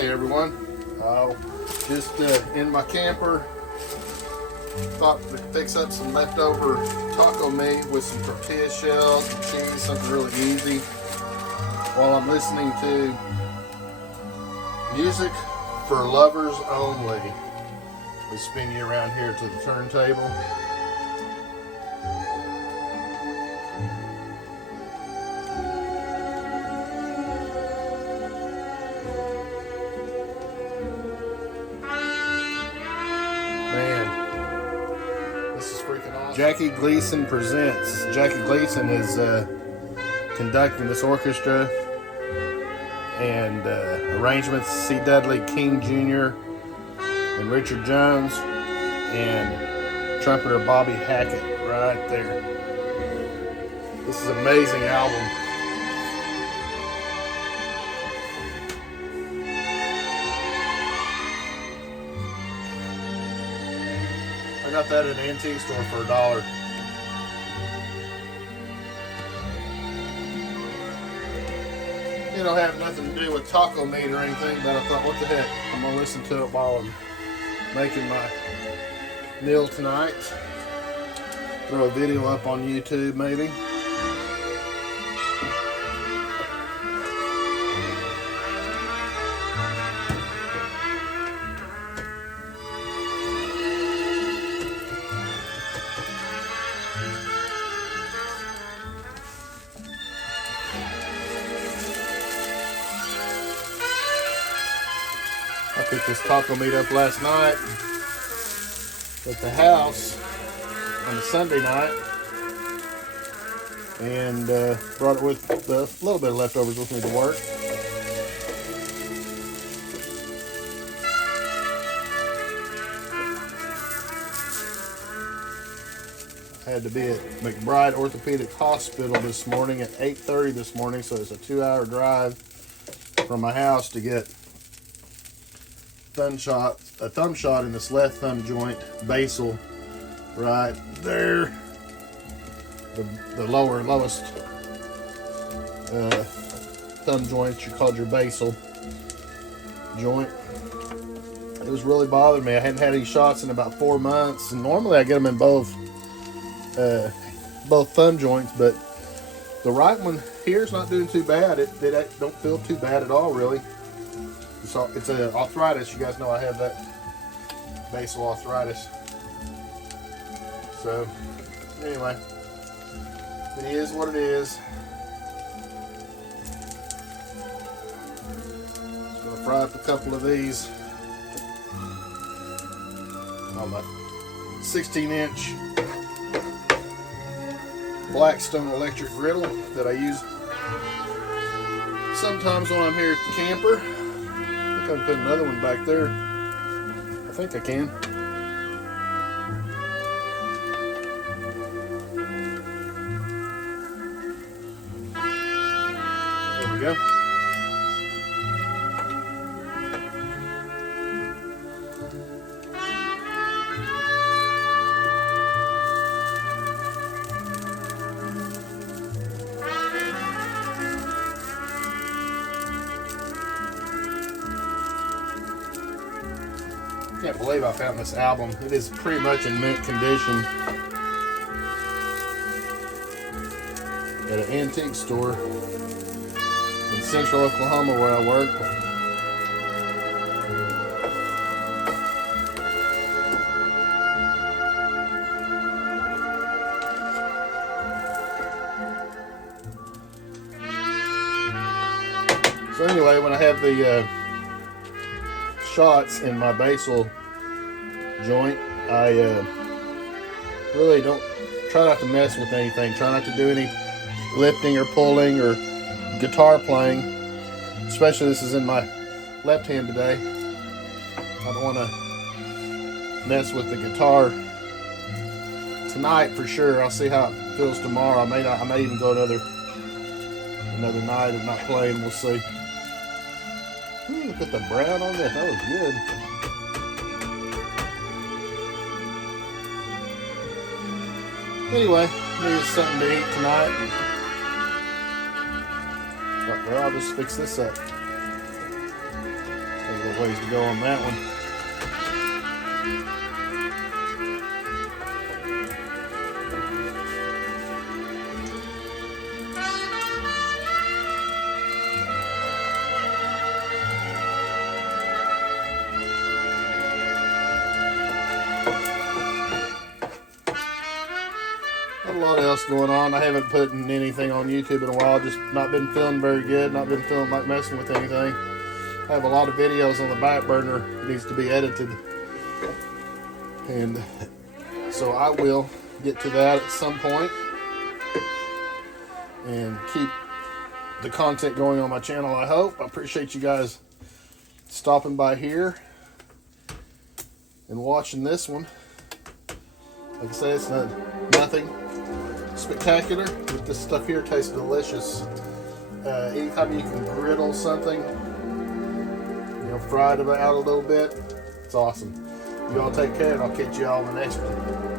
Hey everyone, just in my camper, thought to fix up some leftover taco meat with some tortilla shells and cheese, something really easy, while I'm listening to music for lovers only. We spin you around here to the turntable. Man, this is freaking awesome. Jackie Gleason presents. Jackie Gleason is conducting this orchestra, and arrangements C. Dudley King Jr. and Richard Jones, and trumpeter Bobby Hackett right there. This is an amazing album. I got that at an antique store for $1. It don't have nothing to do with taco meat or anything, but I thought, what the heck, I'm gonna listen to it while I'm making my meal tonight. Throw a video up on YouTube maybe. I picked this taco meat up last night at the house on a Sunday night, and brought it with a little bit of leftovers with me to work. I had to be at McBride Orthopedic Hospital this morning at 8:30 this morning, so it's a 2-hour drive from my house to get a thumb shot in this left thumb joint, basal, right there, the lowest thumb joint, you called your basal joint. It was really bothering me. I hadn't had any shots in about 4 months, and normally I get them in both thumb joints, but the right one here is not doing too bad. It don't feel too bad at all, really. It's a arthritis. You guys know I have that basal arthritis. So anyway, it is what it is. Just gonna fry up a couple of these on my 16-inch Blackstone electric griddle that I use sometimes when I'm here at the camper. I can put another one back there. I think I can. There we go. I can't believe I found this album. It is pretty much in mint condition at an antique store in Central Oklahoma where I work. So anyway, when I have the shots in my basal joint, I really don't try not to mess with anything. Try not to do any lifting or pulling or guitar playing. Especially this is in my left hand today. I don't want to mess with the guitar tonight for sure. I'll see how it feels tomorrow. I may even go another night of not playing. We'll see. Ooh, look at the brown on that. That was good. Anyway, needed something to eat tonight. Well, I'll just fix this up. There's a little ways to go on that one. Not a lot else going on. I haven't put anything on YouTube in a while. Just not been feeling very good. Not been feeling like messing with anything. I have a lot of videos on the back burner. It needs to be edited. And so I will get to that at some point and keep the content going on my channel, I hope. I appreciate you guys stopping by here and watching this one. Like I say, it's nothing spectacular, but this stuff here tastes delicious. Anytime you can griddle something, fry it out a little bit, it's awesome. You all take care, and I'll catch you all in the next one.